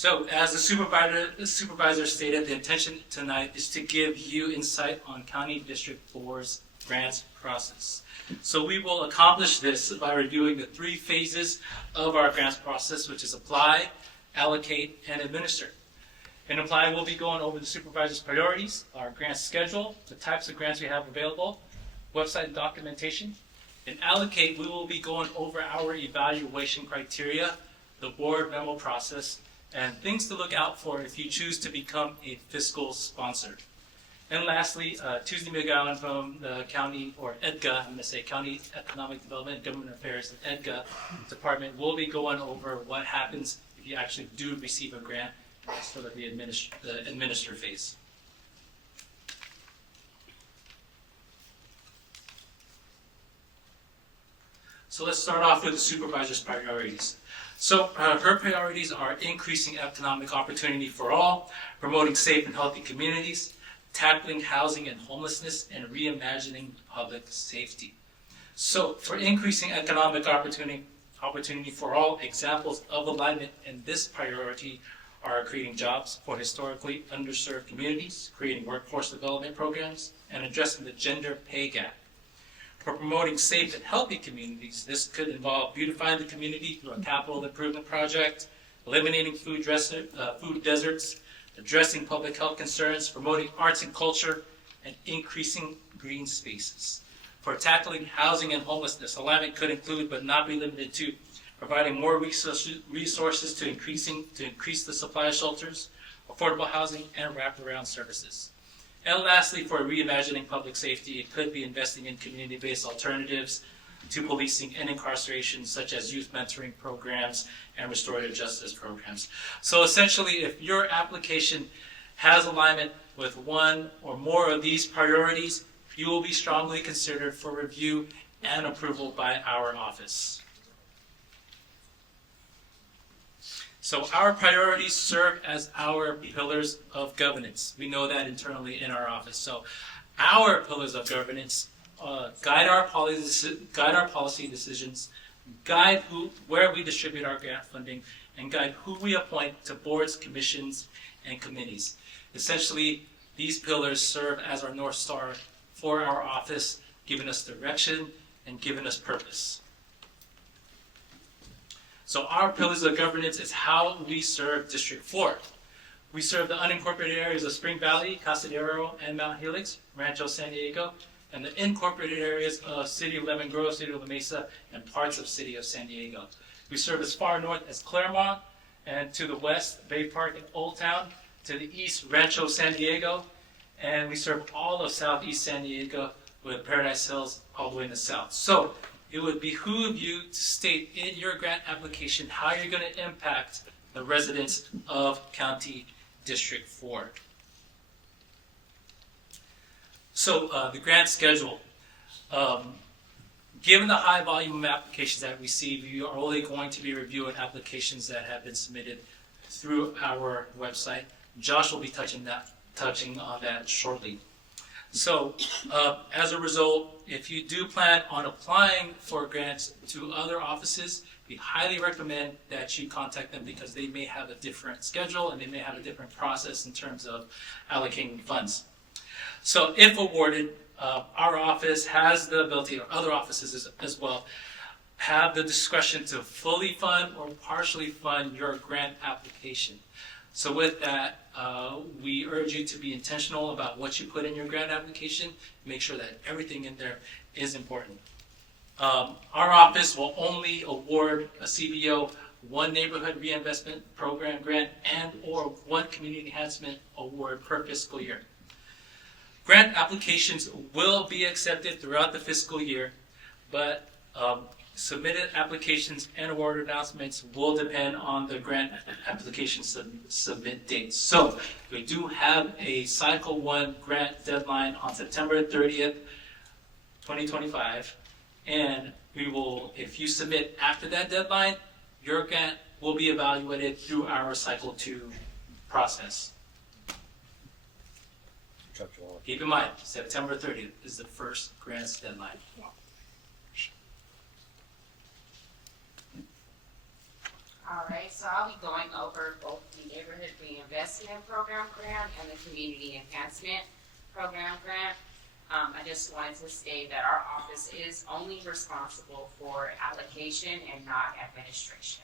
So, as the supervisor stated, the intention tonight is to give you insight on County District 4's grants process. So we will accomplish this by reviewing the 3 phases of our grants process, which is apply, allocate, and administer. In apply, we'll be going over the supervisor's priorities, our grant schedule, the types of grants we have available, website and documentation. In allocate, we will be going over our evaluation criteria, the board memo process, and things to look out for if you choose to become a fiscal sponsor. And lastly, Tuesday McGowan from the county, or EDGA, I'm going to say County Economic Development and Government Affairs, EDGA department will be going over what happens if you actually do receive a grant, sort of the administer phase. So let's start off with the supervisor's priorities. So her priorities are increasing economic opportunity for all, promoting safe and healthy communities, tackling housing and homelessness, and reimagining public safety. So for increasing economic opportunity for all, examples of alignment in this priority are creating jobs for historically underserved communities, creating workforce development programs, and addressing the gender pay gap. For promoting safe and healthy communities, this could involve beautifying the community through a capital improvement project, eliminating food deserts, addressing public health concerns, promoting arts and culture, and increasing green spaces. For tackling housing and homelessness, alignment could include, but not be limited to, providing more resources to increase the supply of shelters, affordable housing, and wraparound services. And lastly, for reimagining public safety, it could be investing in community-based alternatives to policing and incarceration, such as youth mentoring programs and restorative justice programs. So essentially, if your application has alignment with one or more of these priorities, you will be strongly considered for review and approval by our office. So our priorities serve as our pillars of governance. We know that internally in our office. So our pillars of governance guide our policy decisions, guide where we distribute our grant funding, and guide who we appoint to boards, commissions, and committees. Essentially, these pillars serve as our North Star for our office, giving us direction and giving us purpose. So our pillars of governance is how we serve District 4. We serve the unincorporated areas of Spring Valley, Casadero, and Mount Helix, Rancho San Diego, and the incorporated areas of City of Lemon Grove, City of La Mesa, and parts of City of San Diego. We serve as far north as Claremont, and to the west, Bay Park and Old Town, to the east, Rancho San Diego, and we serve all of Southeast San Diego with Paradise Hills all the way in the south. So it would behoove you to state in your grant application how you're going to impact the residents of County District 4. So the grant schedule. Given the high volume of applications that we see, we are only going to be reviewing applications that have been submitted through our website. Josh will be touching on that shortly. So as a result, if you do plan on applying for grants to other offices, we highly recommend that you contact them because they may have a different schedule and they may have a different process in terms of allocating funds. So if awarded, our office has the ability, or other offices as well, have the discretion to fully fund or partially fund your grant application. So with that, we urge you to be intentional about what you put in your grant application. Make sure that everything in there is important. Our office will only award a CBO one neighborhood reinvestment program grant and or one community enhancement award per fiscal year. Grant applications will be accepted throughout the fiscal year, but submitted applications and award announcements will depend on the grant application submit dates. So we do have a Cycle 1 grant deadline on September 30th, 2025, and we will, if you submit after that deadline, your grant will be evaluated through our Cycle 2 process. Keep in mind, September 30th is the first grants deadline. All right, so I'll be going over both the Neighborhood Reinvestment Program grant and the Community Enhancement Program grant. I just wanted to state that our office is only responsible for allocation and not administration.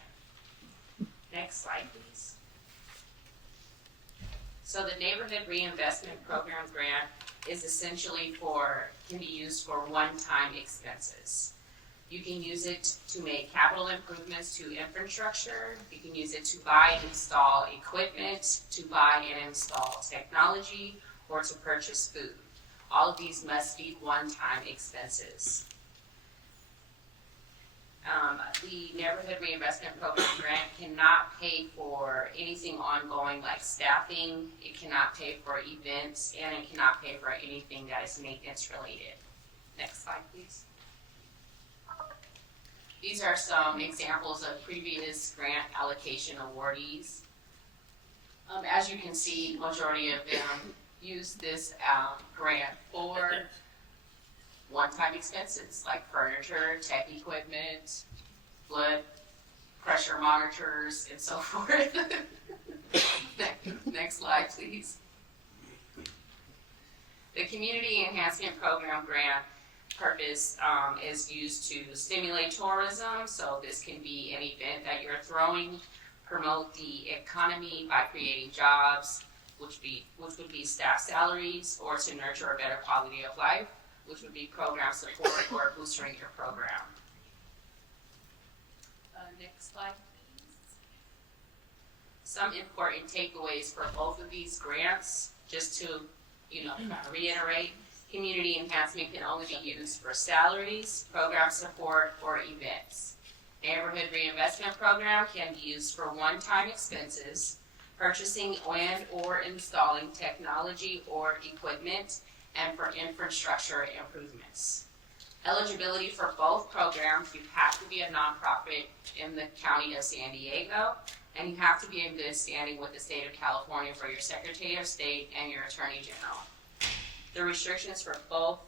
Next slide, please. So the Neighborhood Reinvestment Program grant is essentially can be used for one-time expenses. You can use it to make capital improvements to infrastructure. You can use it to buy and install equipment, to buy and install technology, or to purchase food. All of these must be one-time expenses. The Neighborhood Reinvestment Program grant cannot pay for anything ongoing like staffing, it cannot pay for events, and it cannot pay for anything that is maintenance related. Next slide, please. These are some examples of previous grant allocation awardees. As you can see, majority of them use this grant for one-time expenses like furniture, tech equipment, blood pressure monitors, and so forth. Next slide, please. The Community Enhancement Program grant purpose is used to stimulate tourism, so this can be an event that you're throwing, promote the economy by creating jobs, which would be staff salaries, or to nurture a better quality of life, which would be program support or boosting your program. Next slide, please. Some important takeaways for both of these grants, just to reiterate. Community enhancement can only be used for salaries, program support, or events. Neighborhood Reinvestment Program can be used for one-time expenses, purchasing and or installing technology or equipment, and for infrastructure improvements. Eligibility for both programs, you have to be a nonprofit in the County of San Diego, and you have to be in good standing with the State of California for your Secretary of State and your Attorney General. The restrictions for both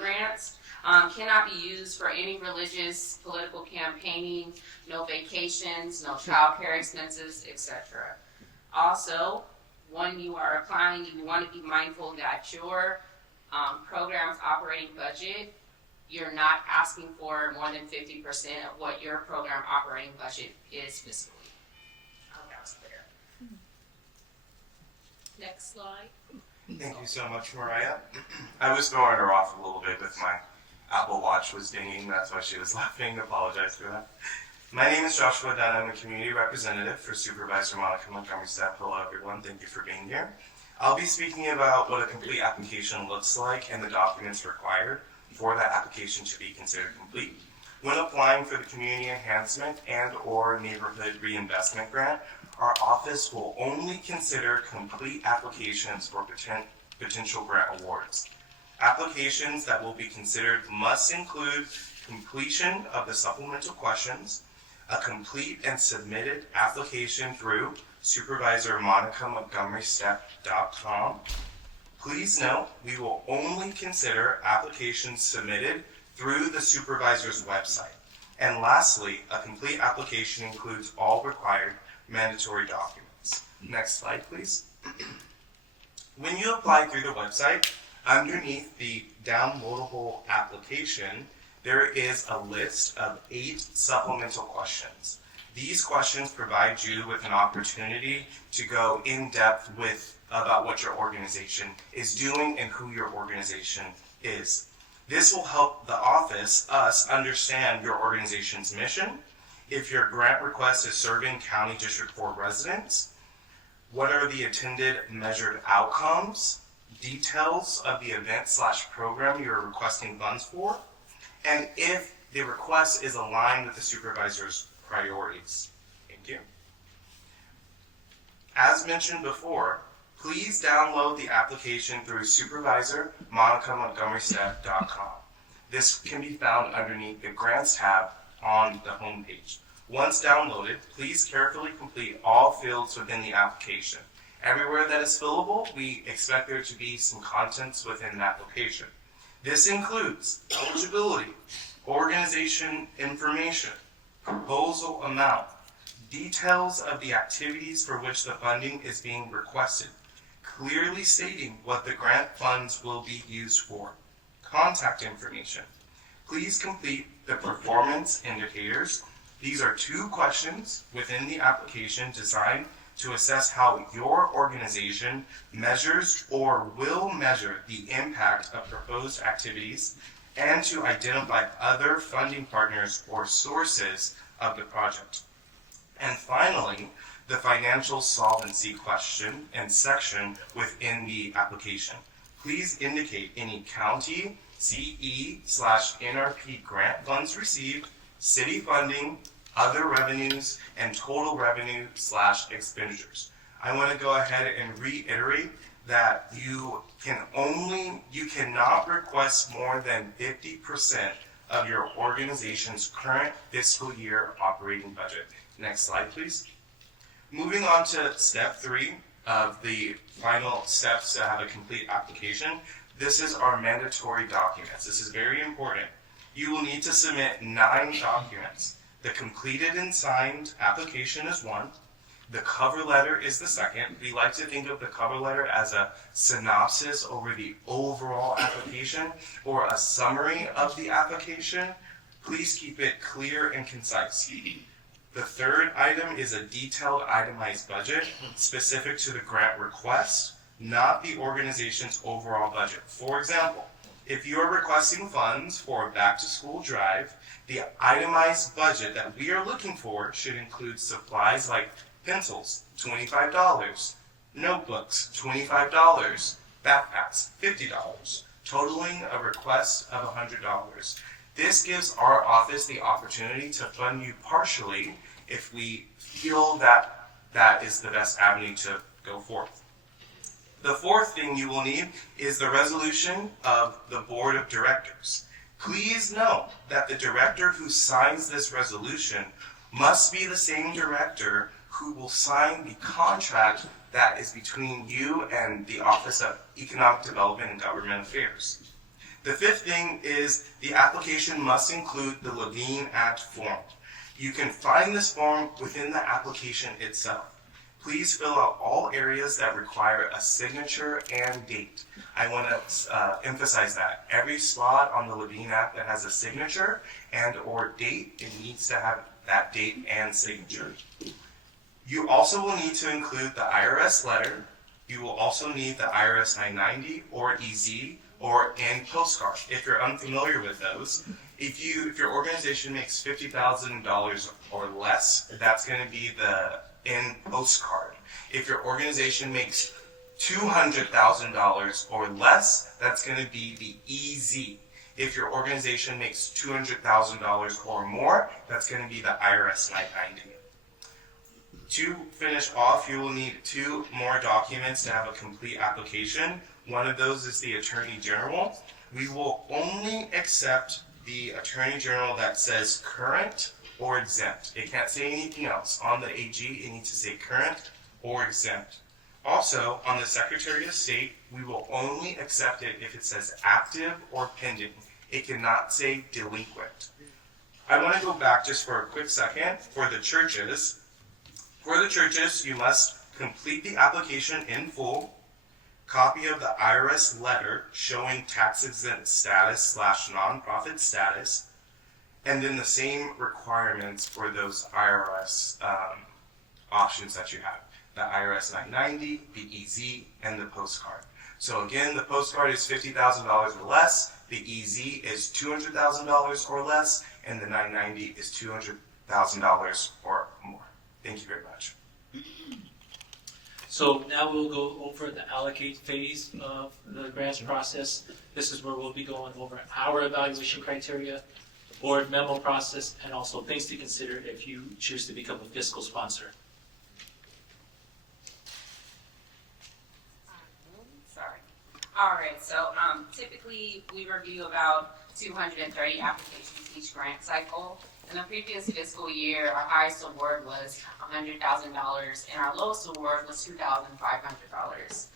grants cannot be used for any religious, political campaigning, no vacations, no child care expenses, etc. Also, when you are applying, you want to be mindful that your program's operating budget, you're not asking for more than 50% of what your program operating budget is fiscally. I hope that was clear. Next slide. Thank you so much, Mariah. I was throwing her off a little bit with my Apple Watch was dinging. That's why she was laughing. Apologize for that. My name is Joshua Dunn. I'm a community representative for Supervisor Monica Montgomery Steppe. Hello, everyone. Thank you for being here. I'll be speaking about what a complete application looks like and the documents required for that application to be considered complete. When applying for the Community Enhancement and or Neighborhood Reinvestment Grant, our office will only consider complete applications for potential grant awards. Applications that will be considered must include completion of the supplemental questions, a complete and submitted application through Supervisor Monica Montgomery Steppe.com. Please note, we will only consider applications submitted through the supervisor's website. And lastly, a complete application includes all required mandatory documents. Next slide, please. When you apply through the website, underneath the downloadable application, there is a list of 8 supplemental questions. These questions provide you with an opportunity to go in depth about what your organization is doing and who your organization is. This will help the office, us, understand your organization's mission, if your grant request is serving County District 4 residents, what are the intended measured outcomes, details of the event/program you're requesting funds for, and if the request is aligned with the supervisor's priorities. Thank you. As mentioned before, please download the application through Supervisor Monica Montgomery Steppe.com. This can be found underneath the Grants tab on the homepage. Once downloaded, please carefully complete all fields within the application. Everywhere that is fillable, we expect there to be some contents within the application. This includes eligibility, organization information, proposal amount, details of the activities for which the funding is being requested, clearly stating what the grant funds will be used for, contact information. Please complete the performance indicators. These are 2 questions within the application designed to assess how your organization measures or will measure the impact of proposed activities and to identify other funding partners or sources of the project. And finally, the financial solvency question and section within the application. Please indicate any county, CE/NRP grant funds received, city funding, other revenues, and total revenue/expenditures. I want to go ahead and reiterate that you cannot request more than 50% of your organization's current fiscal year operating budget. Next slide, please. Moving on to step 3 of the final steps to have a complete application. This is our mandatory documents. This is very important. You will need to submit 9 documents. The completed and signed application is 1. The cover letter is the second. We like to think of the cover letter as a synopsis over the overall application or a summary of the application. Please keep it clear and concise. The third item is a detailed itemized budget specific to the grant request, not the organization's overall budget. For example, if you are requesting funds for a back-to-school drive, the itemized budget that we are looking for should include supplies like pencils, $25, notebooks, $25, backpacks, $50, totaling a request of $100. This gives our office the opportunity to fund you partially if we feel that that is the best avenue to go forth. The fourth thing you will need is the resolution of the board of directors. Please note that the director who signs this resolution must be the same director who will sign the contract that is between you and the Office of Economic Development and Government Affairs. The fifth thing is the application must include the Levine Act form. You can find this form within the application itself. Please fill out all areas that require a signature and date. I want to emphasize that. Every spot on the Levine Act that has a signature and or date, it needs to have that date and signature. You also will need to include the IRS letter. You will also need the IRS 990 or EZ or and postcard. If you're unfamiliar with those, if your organization makes $50,000 or less, that's going to be the N postcard. If your organization makes $200,000 or less, that's going to be the EZ. If your organization makes $200,000 or more, that's going to be the IRS 990. To finish off, you will need 2 more documents to have a complete application. One of those is the Attorney General. We will only accept the Attorney General that says current or exempt. It can't say anything else. On the AG, it needs to say current or exempt. Also, on the Secretary of State, we will only accept it if it says active or pending. It cannot say delinquent. I want to go back just for a quick second for the churches. For the churches, you must complete the application in full, copy of the IRS letter showing tax-exempt status / nonprofit status, and then the same requirements for those IRS options that you have. The IRS 990, the EZ, and the postcard. So again, the postcard is $50,000 or less, the EZ is $200,000 or less, and the 990 is $200,000 or more. Thank you very much. So now we'll go over the allocate phase of the grants process. This is where we'll be going over our evaluation criteria, the board memo process, and also things to consider if you choose to become a fiscal sponsor. Sorry. All right, so typically we review about 230 applications each grant cycle. In the previous fiscal year, our highest award was $100,000 and our lowest award was $2,500.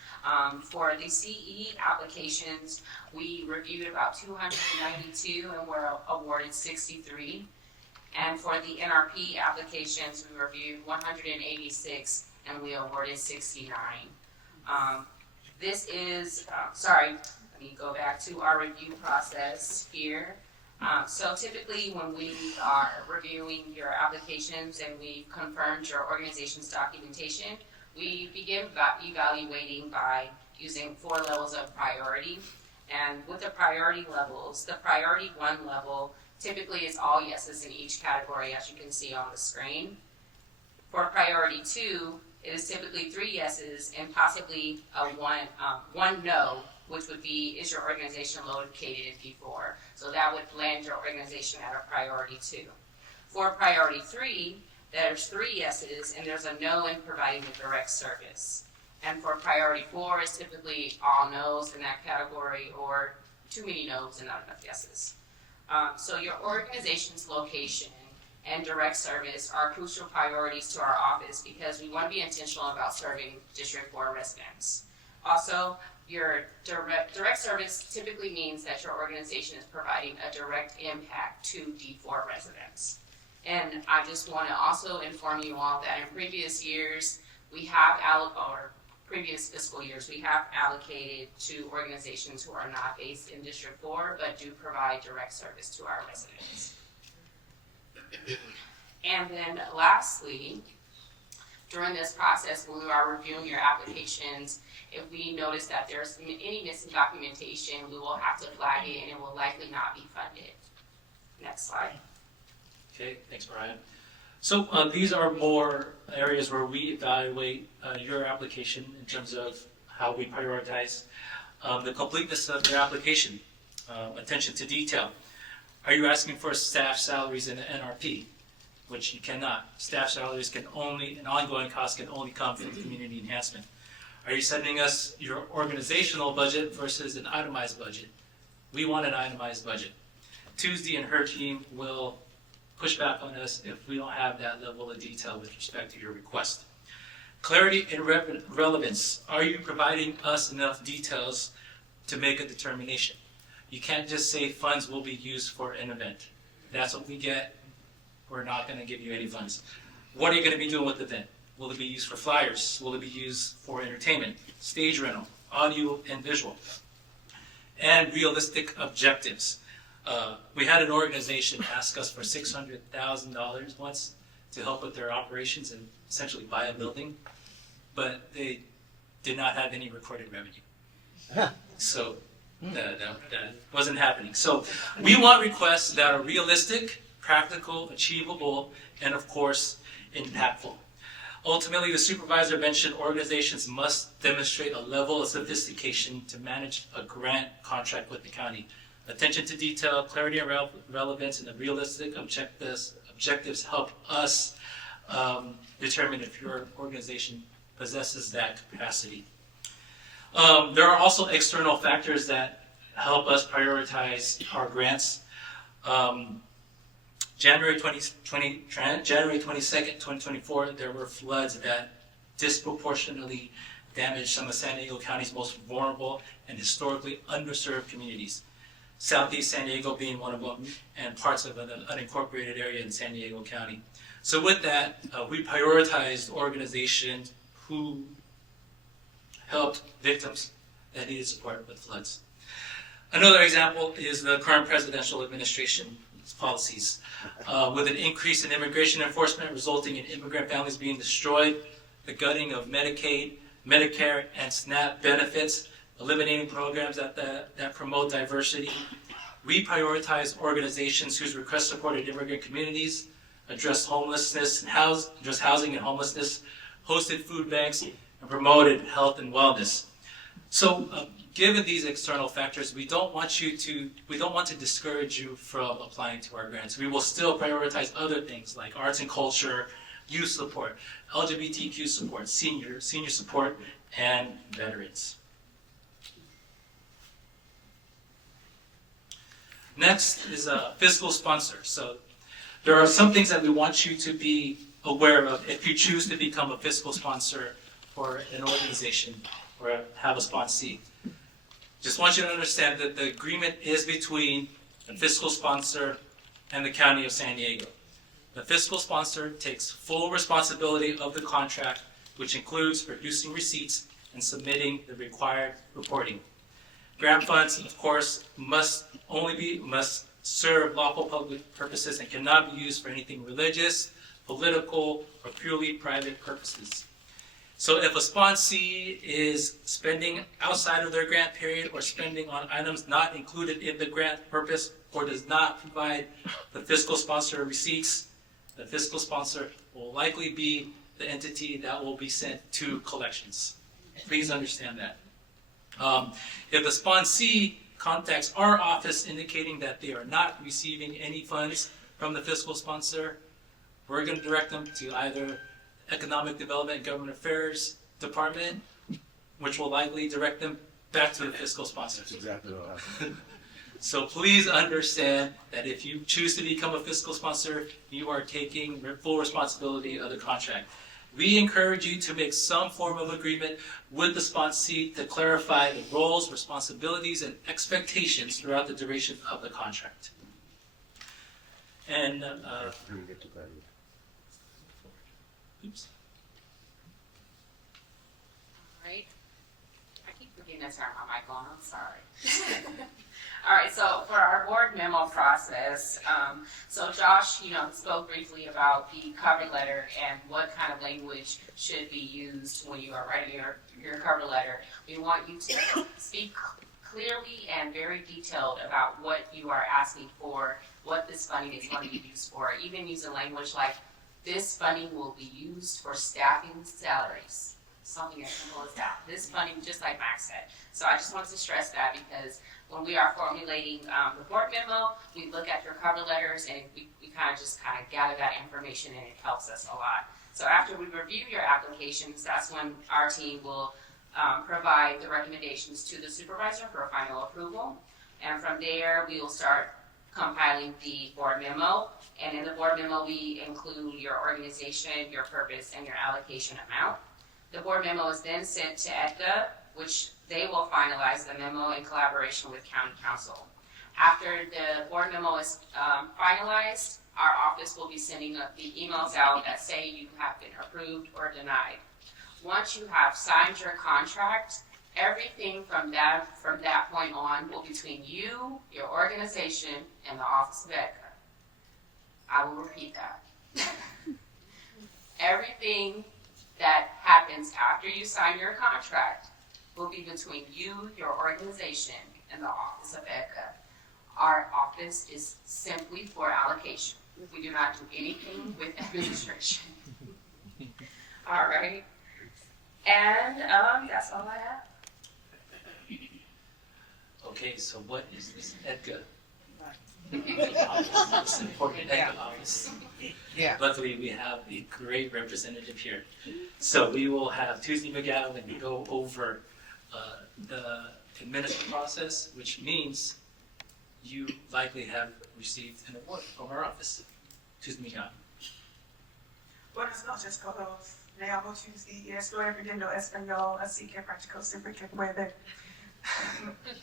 For the CE applications, we reviewed about 292 and were awarded 63. And for the NRP applications, we reviewed 186 and we awarded 69. This is, let me go back to our review process here. So typically when we are reviewing your applications and we've confirmed your organization's documentation, we begin evaluating by using 4 levels of priority. And with the priority levels, the priority 1 level typically is all yeses in each category, as you can see on the screen. For priority 2, it is typically 3 yeses and possibly one no, which would be, is your organization located in P4? So that would land your organization at a priority 2. For priority 3, there's 3 yeses and there's a no in providing the direct service. And for priority 4 is typically all no's in that category or too many no's and not enough yeses. So your organization's location and direct service are crucial priorities to our office because we want to be intentional about serving District 4 residents. Also, your direct service typically means that your organization is providing a direct impact to D4 residents. And I just want to also inform you all that in previous years, previous fiscal years, we have allocated to organizations who are not based in District 4, but do provide direct service to our residents. And then lastly, during this process, when we are reviewing your applications, if we notice that there's any missing documentation, we will have to flag it and it will likely not be funded. Next slide. Okay, thanks, Brian. So these are more areas where we evaluate your application in terms of how we prioritize the completeness of your application, attention to detail. Are you asking for staff salaries in the NRP? Which you cannot. Staff salaries can only, and ongoing costs can only come from community enhancement. Are you sending us your organizational budget versus an itemized budget? We want an itemized budget. Tuesday and her team will push back on us if we don't have that level of detail with respect to your request. Clarity and relevance. Are you providing us enough details to make a determination? You can't just say funds will be used for an event. That's what we get. We're not going to give you any funds. What are you going to be doing with the event? Will it be used for flyers? Will it be used for entertainment, stage rental, audio and visual? And realistic objectives. We had an organization ask us for $600,000 once to help with their operations and essentially buy a building, but they did not have any recorded revenue. So that wasn't happening. So we want requests that are realistic, practical, achievable, and of course, impactful. Ultimately, the supervisor mentioned organizations must demonstrate a level of sophistication to manage a grant contract with the county. Attention to detail, clarity and relevance, and the realistic objectives help us determine if your organization possesses that capacity. There are also external factors that help us prioritize our grants. January 22nd, 2024, there were floods that disproportionately damaged some of San Diego County's most vulnerable and historically underserved communities. Southeast San Diego being one of them, and parts of an unincorporated area in San Diego County. So with that, we prioritized organizations who helped victims that needed support with floods. Another example is the current presidential administration's policies. With an increase in immigration enforcement resulting in immigrant families being destroyed, the gutting of Medicaid, Medicare, and SNAP benefits, eliminating programs that promote diversity. We prioritize organizations whose requests supported immigrant communities, address homelessness, address housing and homelessness, hosted food banks, and promoted health and wellness. So, given these external factors, we don't want to discourage you from applying to our grants. We will still prioritize other things like arts and culture, youth support, LGBTQ support, senior support, and veterans. Next is a fiscal sponsor. So there are some things that we want you to be aware of if you choose to become a fiscal sponsor for an organization or have a sponsee. Just want you to understand that the agreement is between the fiscal sponsor and the County of San Diego. The fiscal sponsor takes full responsibility of the contract, which includes producing receipts and submitting the required reporting. Grant funds, of course, must serve lawful public purposes and cannot be used for anything religious, political, or purely private purposes. So if a sponsee is spending outside of their grant period or spending on items not included in the grant purpose or does not provide the fiscal sponsor receipts, the fiscal sponsor will likely be the entity that will be sent to collections. Please understand that. If the sponsee contacts our office indicating that they are not receiving any funds from the fiscal sponsor, we're going to direct them to either Economic Development and Government Affairs Department, which will likely direct them back to the fiscal sponsor. That's exactly what happened. So please understand that if you choose to become a fiscal sponsor, you are taking full responsibility of the contract. We encourage you to make some form of agreement with the sponsee to clarify the roles, responsibilities, and expectations throughout the duration of the contract. And, oops. All right. I keep forgetting to turn my mic on. I'm sorry. All right, so for our board memo process, so Josh, spoke briefly about the cover letter and what kind of language should be used when you are writing your cover letter. We want you to speak clearly and very detailed about what you are asking for, what this funding is going to be used for. Even using language like, this funding will be used for staffing salaries. Something as simple as that. This funding, just like Max said. So I just wanted to stress that because when we are formulating the board memo, we look at your cover letters and we kind of gather that information and it helps us a lot. So after we review your applications, that's when our team will provide the recommendations to the supervisor for final approval. And from there, we will start compiling the board memo. And in the board memo, we include your organization, your purpose, and your allocation amount. The board memo is then sent to EDGA, which they will finalize the memo in collaboration with county council. After the board memo is finalized, our office will be sending the emails out that say you have been approved or denied. Once you have signed your contract, everything from that point on will be between you, your organization, and the office of EDGA. I will repeat that. Everything that happens after you sign your contract will be between you, your organization, and the office of EDGA. Our office is simply for allocation. We do not do anything with administration. All right. And that's all I have. Okay, so what is this EDGA? It's an important EDGA office. Yeah. Luckily, we have a great representative here. So we will have Tuesday McGowan go over the administrative process, which means you likely have received an award from our office. Tuesday McGowan. Buenas noches todos. Me llamo Tuesday y estoy aprendiendo español, así que practico siempre que puede.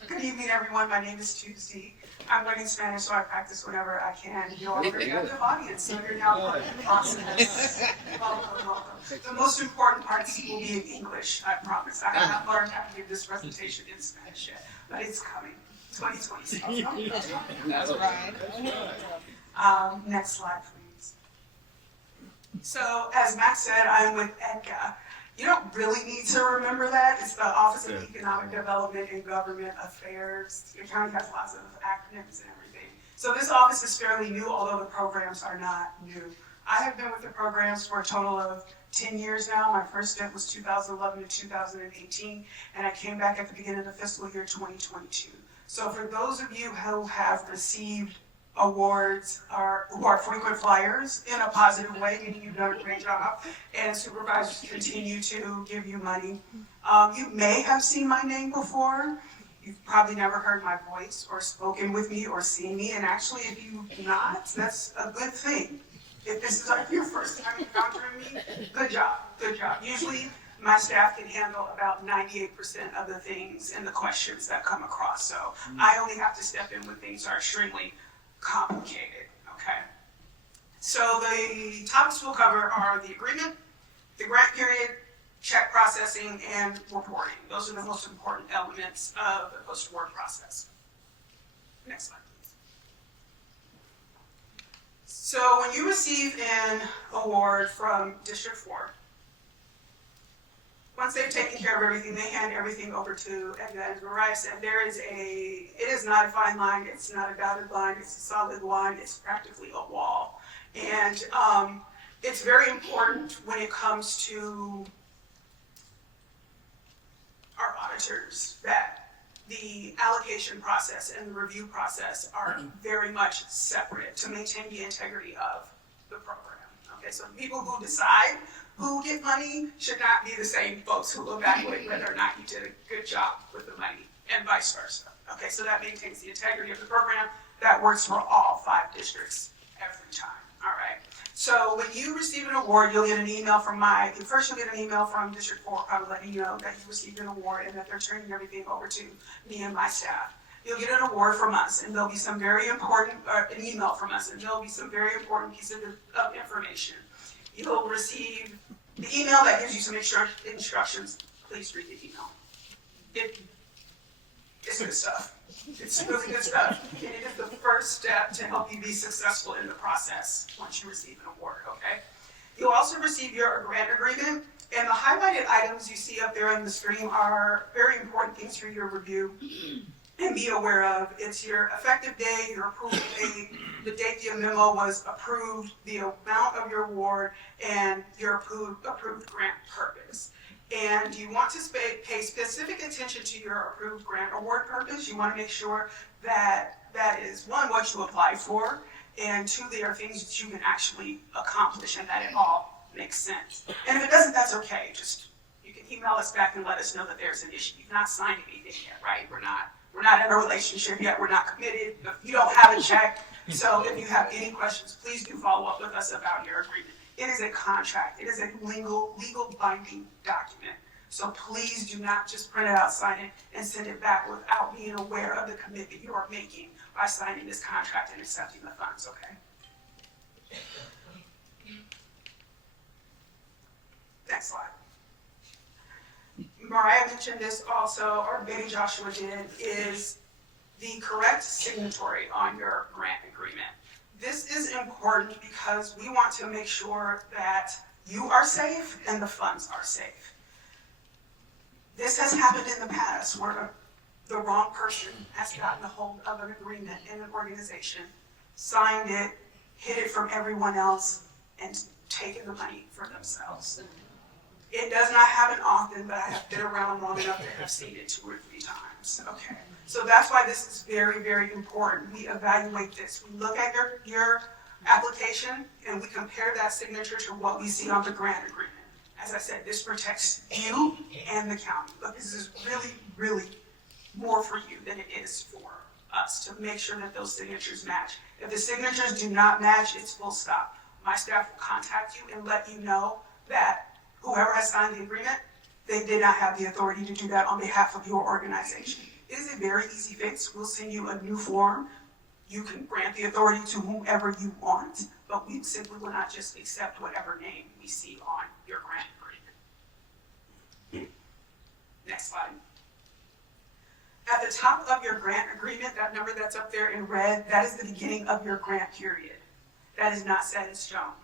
Good evening, everyone. My name is Tuesday. I'm learning Spanish, so I practice whenever I can. You're a very active audience, so you're now part of the process. Welcome. The most important parts will be in English, I promise. I have not learned how to give this presentation in Spanish yet, but it's coming. 2026. That's right. Next slide, please. So, as Max said, I'm with EDGA. You don't really need to remember that. It's the Office of Economic Development and Government Affairs. The county has lots of acronyms and everything. So this office is fairly new, although the programs are not new. I have been with the programs for a total of 10 years now. My first stint was 2011 to 2018, and I came back at the beginning of the fiscal year 2022. So for those of you who have received awards who are frequent flyers in a positive way, meaning you've done a great job, and supervisors continue to give you money. You may have seen my name before. You've probably never heard my voice or spoken with me or seen me, and actually if you've not, that's a good thing. If this is your first time encountering me, good job. Usually my staff can handle about 98% of the things and the questions that come across, so I only have to step in when things are extremely complicated, okay? So the topics we'll cover are the agreement, the grant period, check processing, and reporting. Those are the most important elements of the post-award process. Next slide, please. So when you receive an award from District 4, once they've taken care of everything, they hand everything over to, and as Mariah said, it is not a fine line, it's not a dotted line, it's a solid line, it's practically a wall. And it's very important when it comes to our auditors that the allocation process and the review process are very much separate to maintain the integrity of the program. Okay, so people who decide who get money should not be the same folks who evaluate whether or not you did a good job with the money, and vice versa. Okay, so that maintains the integrity of the program. That works for all 5 districts every time. All right. So when you receive an award, you'll get an email from Mike. And first, you'll get an email from District 4, probably letting you know that you received an award and that they're turning everything over to me and my staff. You'll get an award from us, and there'll be some very important, an email from us, and there'll be some very important piece of information. You'll receive the email that gives you some instructions. Please read the email. It's good stuff. It's really good stuff. And it is the first step to help you be successful in the process once you receive an award, okay? You'll also receive your grant agreement, and the highlighted items you see up there on the screen are very important things for your review and be aware of. It's your effective date, your approval date, the date the memo was approved, the amount of your award, and your approved grant purpose. And you want to pay specific attention to your approved grant award purpose. You want to make sure that that is, one, what you applied for, and 2, there are things that you can actually accomplish and that it all makes sense. And if it doesn't, that's okay. Just, you can email us back and let us know that there's an issue. You've not signed anything yet, right? We're not in a relationship yet. We're not committed. You don't have a check. So if you have any questions, please do follow up with us about your agreement. It is a contract. It is a legal binding document. So please do not just print it out, sign it, and send it back without being aware of the commitment you are making by signing this contract and accepting the funds, okay? Next slide. Mariah mentioned this also, or maybe Joshua did, is the correct signatory on your grant agreement. This is important because we want to make sure that you are safe and the funds are safe. This has happened in the past where the wrong person has gotten a hold of an agreement in an organization, signed it, hid it from everyone else, and taken the money for themselves. It does not happen often, but I have been around long enough to have seen it 2 or 3 times. Okay. So that's why this is very, very important. We evaluate this. We look at your application and we compare that signature to what we see on the grant agreement. As I said, this protects you and the county, but this is really, really more for you than it is for us to make sure that those signatures match. If the signatures do not match, it's full stop. My staff will contact you and let you know that whoever has signed the agreement, they did not have the authority to do that on behalf of your organization. It is a very easy fix. We'll send you a new form. You can grant the authority to whomever you want, but we simply will not just accept whatever name we see on your grant agreement. Next slide. At the top of your grant agreement, that number that's up there in red, that is the beginning of your grant period. That is not set in stone.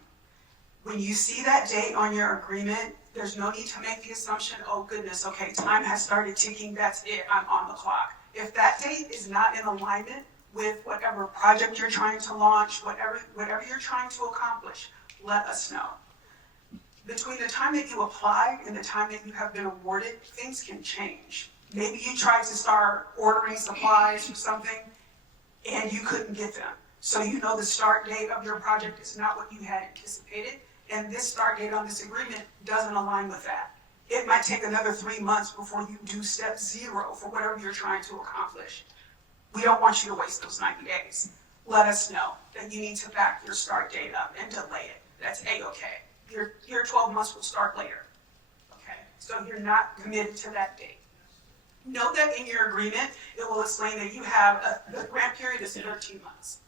When you see that date on your agreement, there's no need to make the assumption, oh goodness, okay, time has started ticking, that's it, I'm on the clock. If that date is not in alignment with whatever project you're trying to launch, whatever you're trying to accomplish, let us know. Between the time that you apply and the time that you have been awarded, things can change. Maybe you tried to start ordering supplies or something and you couldn't get them. So you know the start date of your project is not what you had anticipated, and this start date on this agreement doesn't align with that. It might take another 3 months before you do step 0 for whatever you're trying to accomplish. We don't want you to waste those 90 days. Let us know that you need to back your start date up and delay it. That's A-okay. Your 12 months will start later. Okay, so you're not committed to that date. Note that in your agreement, it will explain that you have the grant period is 13 months.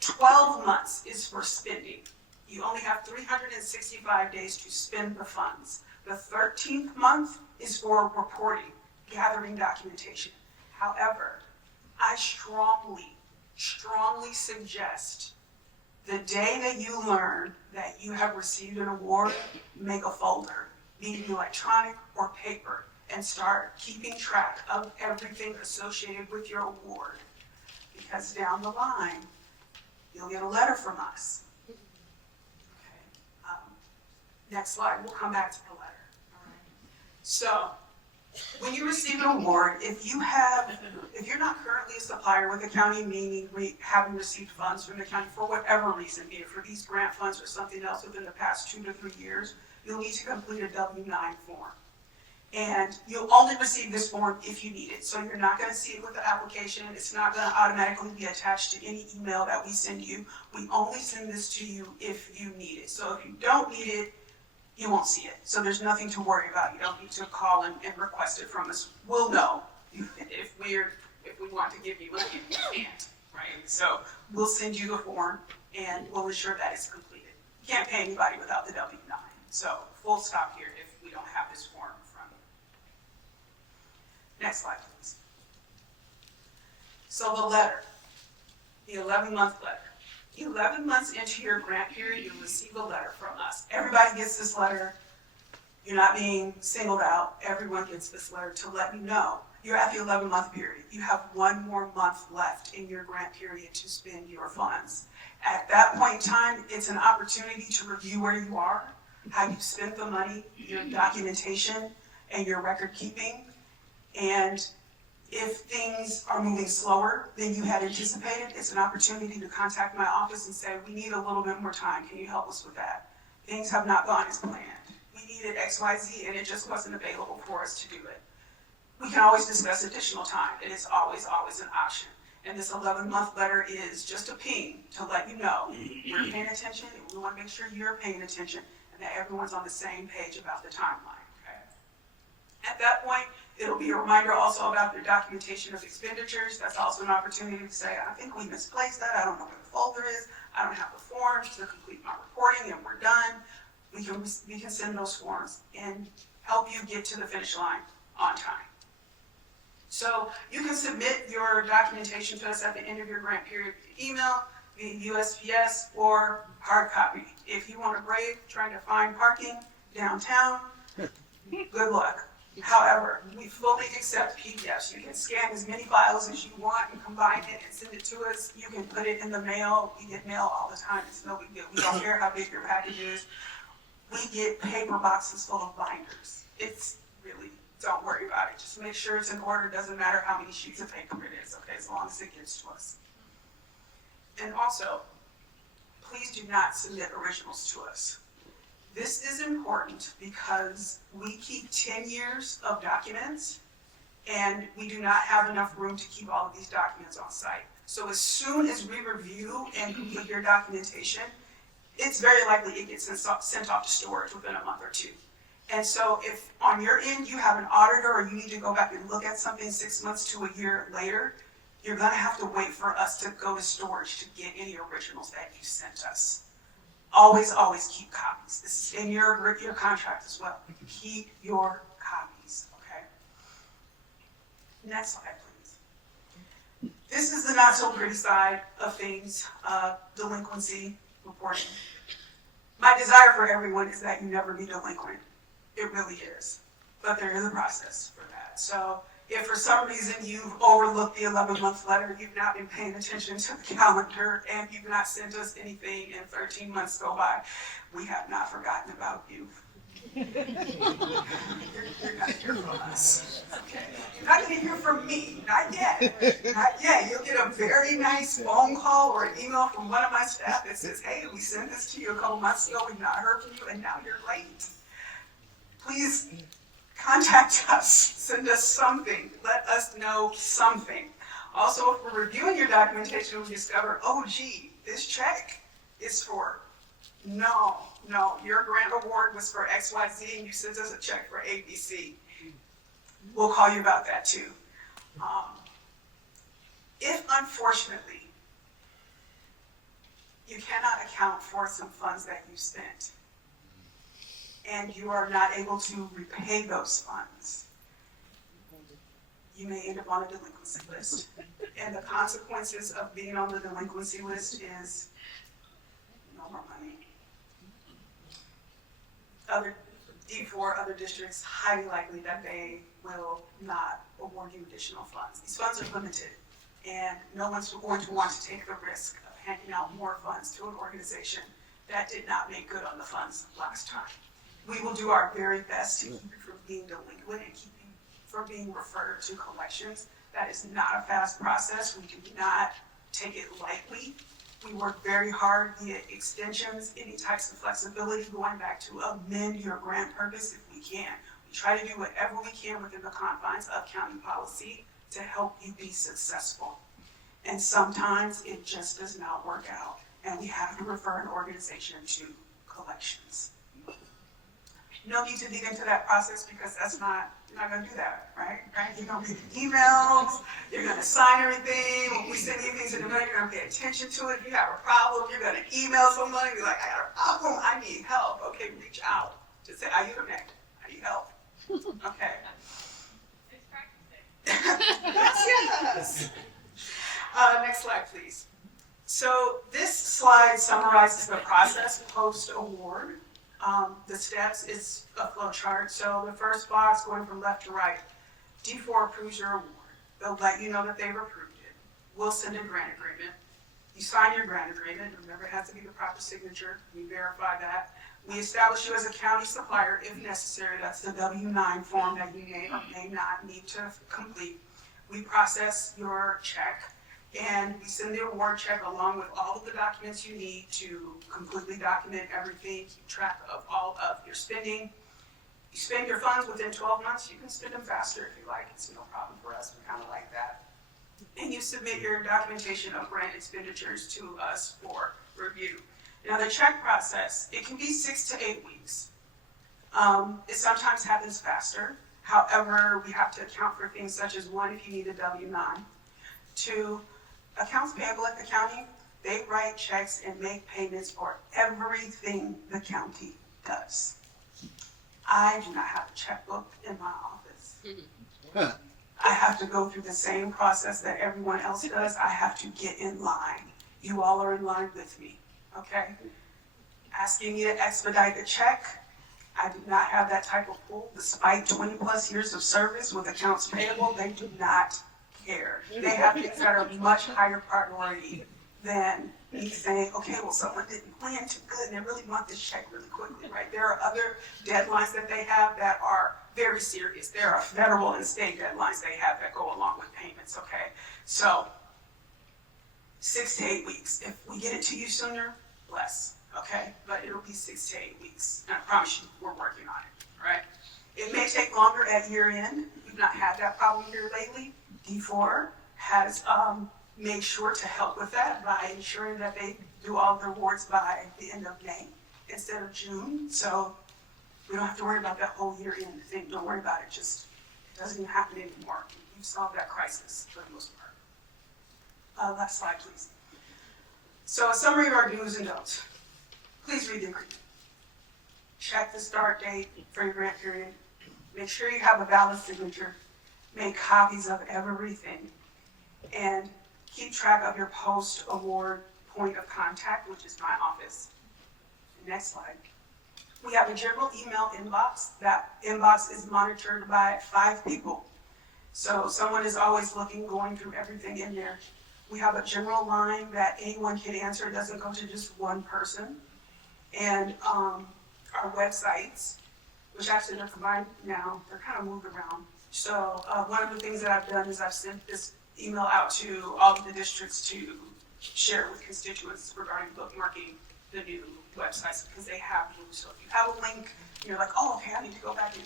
12 months is for spending. You only have 365 days to spend the funds. The 13th month is for reporting, gathering documentation. However, I strongly suggest the day that you learn that you have received an award, make a folder, be it electronic or paper, and start keeping track of everything associated with your award. Because down the line, you'll get a letter from us. Okay. Next slide, we'll come back to the letter. All right. So, when you receive an award, if you're not currently a supplier with the county, meaning having received funds from the county for whatever reason, be it for these grant funds or something else within the past 2 to 3 years, you'll need to complete a W-9 form. And you'll only receive this form if you need it. So you're not going to see it with the application. It's not going to automatically be attached to any email that we send you. We only send this to you if you need it. So if you don't need it, you won't see it. So there's nothing to worry about. You don't need to call and request it from us. We'll know if we want to give you it, we can't, right? So we'll send you the form and we'll ensure that it's completed. You can't pay anybody without the W-9. So full stop here if we don't have this form from you. Next slide, please. So the letter, the 11-month letter. 11 months into your grant period, you'll receive a letter from us. Everybody gets this letter. You're not being singled out. Everyone gets this letter to let you know you're at the 11-month period. You have 1 more month left in your grant period to spend your funds. At that point in time, it's an opportunity to review where you are, how you've spent the money, your documentation, and your record keeping. And if things are moving slower than you had anticipated, it's an opportunity to contact my office and say, we need a little bit more time. Can you help us with that? Things have not gone as planned. We needed XYZ and it just wasn't available for us to do it. We can always discuss additional time. It is always an option. And this 11-month letter is just a ping to let you know we're paying attention and we want to make sure you're paying attention and that everyone's on the same page about the timeline. Okay? At that point, it'll be a reminder also about your documentation of expenditures. That's also an opportunity to say, I think we misplaced that. I don't know where the folder is. I don't have the forms to complete my reporting and we're done. We can send those forms and help you get to the finish line on time. So you can submit your documentation to us at the end of your grant period via email, via USPS, or hard copy. If you want to brave trying to find parking downtown, good luck. However, we fully accept PDFs. You can scan as many files as you want and combine it and send it to us. You can put it in the mail. We get mail all the time. It's no big deal. We don't care how big your package is. We get paper boxes full of binders. It's really, don't worry about it. Just make sure it's in order. It doesn't matter how many sheets of paper it is, okay, as long as it gets to us. And also, please do not submit originals to us. This is important because we keep 10 years of documents and we do not have enough room to keep all of these documents on site. So as soon as we review and complete your documentation, it's very likely it gets sent off to storage within a month or 2. And so if on your end you have an auditor or you need to go back and look at something 6 months to a year later, you're gonna have to wait for us to go to storage to get any originals that you sent us. Always keep copies. This is in your contract as well. Keep your copies, okay? Next slide, please. This is the not so pretty side of things, delinquency reporting. My desire for everyone is that you never be delinquent. It really is. But there is a process for that. So if for some reason you've overlooked the 11-month letter, you've not been paying attention to the calendar, and you've not sent us anything and 13 months go by, we have not forgotten about you. You're not hear from us. Okay. You're not going to hear from me. Not yet. Not yet. You'll get a very nice phone call or an email from one of my staff that says, hey, we sent this to you a couple months ago. We've not heard from you, and now you're late. Please contact us. Send us something. Let us know something. Also, if we're reviewing your documentation, we discover, oh, gee, this check is for, no, your grant award was for XYZ and you sent us a check for ABC. We'll call you about that too. If unfortunately you cannot account for some funds that you spent, and you are not able to repay those funds, you may end up on a delinquency list. And the consequences of being on the delinquency list is no more money. Other D4, other districts, highly likely that they will not award you additional funds. These funds are limited, and no one's going to want to take the risk of handing out more funds to an organization that did not make good on the funds last time. We will do our very best to keep you from being delinquent and keep you from being referred to collections. That is not a fast process. We do not take it lightly. We work very hard via extensions, any types of flexibility, going back to amend your grant purpose if we can. We try to do whatever we can within the confines of county policy to help you be successful. And sometimes it just does not work out, and we have to refer an organization to collections. No need to dig into that process because you're not gonna do that, right? You're gonna read the emails, you're gonna sign everything. When we send you things in the mail, you're gonna pay attention to it. If you have a problem, you're gonna email somebody, be like, I got a problem, I need help. Okay, reach out. Just say, I need help. Okay. Yes. Next slide, please. So this slide summarizes the process post-award. The steps is a flow chart. So the first box going from left to right, D4 approves your award. They'll let you know that they've approved it. We'll send a grant agreement. You sign your grant agreement. Remember, it has to be the proper signature. We verify that. We establish you as a county supplier if necessary. That's the W-9 form that you may or may not need to complete. We process your check, and we send the award check along with all of the documents you need to completely document everything, keep track of all of your spending. You spend your funds within 12 months, you can spend them faster if you like. It's no problem for us, we kind of like that. And you submit your documentation of grant expenditures to us for review. Now the check process, it can be 6 to 8 weeks. It sometimes happens faster. However, we have to account for things such as, one, if you need a W-9. 2, accounts payable at the county, they write checks and make payments for everything the county does. I do not have a checkbook in my office. I have to go through the same process that everyone else does. I have to get in line. You all are in line with me, okay? Asking you to expedite a check, I do not have that type of pull. Despite 20 plus years of service with accounts payable, they do not care. They have things that are much higher priority than me saying, okay, well, someone didn't plan too good and they really want this check really quickly, right? There are other deadlines that they have that are very serious. There are federal and state deadlines they have that go along with payments, okay? So 6 to 8 weeks. If we get it to you sooner, less, okay? But it'll be 6 to 8 weeks. And I promise you, we're working on it, right? It may take longer at year end. We've not had that problem here lately. D4 has made sure to help with that by ensuring that they do all the awards by the end of May instead of June. So we don't have to worry about that whole year end thing. Don't worry about it. Just, it doesn't even happen anymore. We've solved that crisis for the most part. Last slide, please. So a summary of our do's and don'ts. Please read the agreement. Check the start date for your grant period. Make sure you have a valid signature. Make copies of everything. And keep track of your post-award point of contact, which is my office. Next slide. We have a general email inbox. That inbox is monitored by 5 people. So someone is always looking, going through everything in there. We have a general line that anyone can answer. It doesn't go to just one person. And our websites, which actually they're combined now, they're kind of moved around. So one of the things that I've done is I've sent this email out to all of the districts to share with constituents regarding bookmarking the new websites because they have them. So if you have a link, and you're like, oh, okay, I need to go back and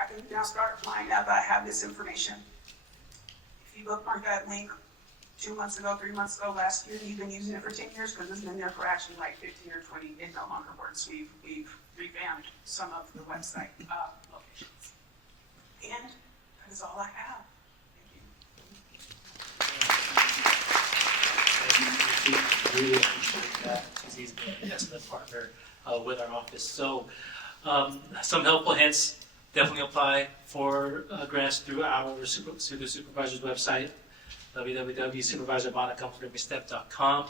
I can now start applying now that I have this information. If you bookmark that link 2 months ago, 3 months ago, last year, you've been using it for 10 years because it's been there for actually like 15 or 20, it no longer works. We've revamped some of the website locations. And that is all I have. Thank you. Really appreciate that. He's been an excellent partner with our office. So some helpful hints, definitely apply for grants through the supervisor's website, www.supervisormonicamontgomerysteppe.com.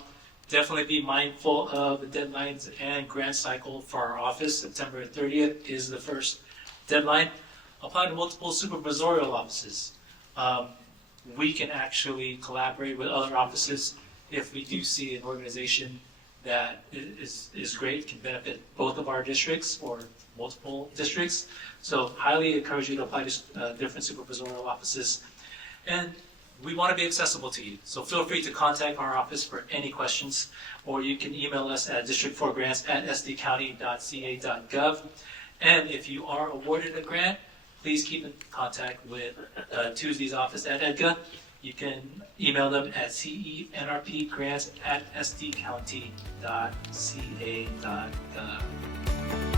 Definitely be mindful of the deadlines and grant cycle for our office. September 30th is the first deadline. Apply to multiple supervisorial offices. We can actually collaborate with other offices if we do see an organization that is great, can benefit both of our districts or multiple districts. So highly encourage you to apply to different supervisorial offices. And we want to be accessible to you. So feel free to contact our office for any questions, or you can email us at district4grants@sdcounty.ca.gov. And if you are awarded a grant, please keep in contact with Tuesday's office at EDGA. You can email them at cenrpgrants@sdcounty.ca.gov.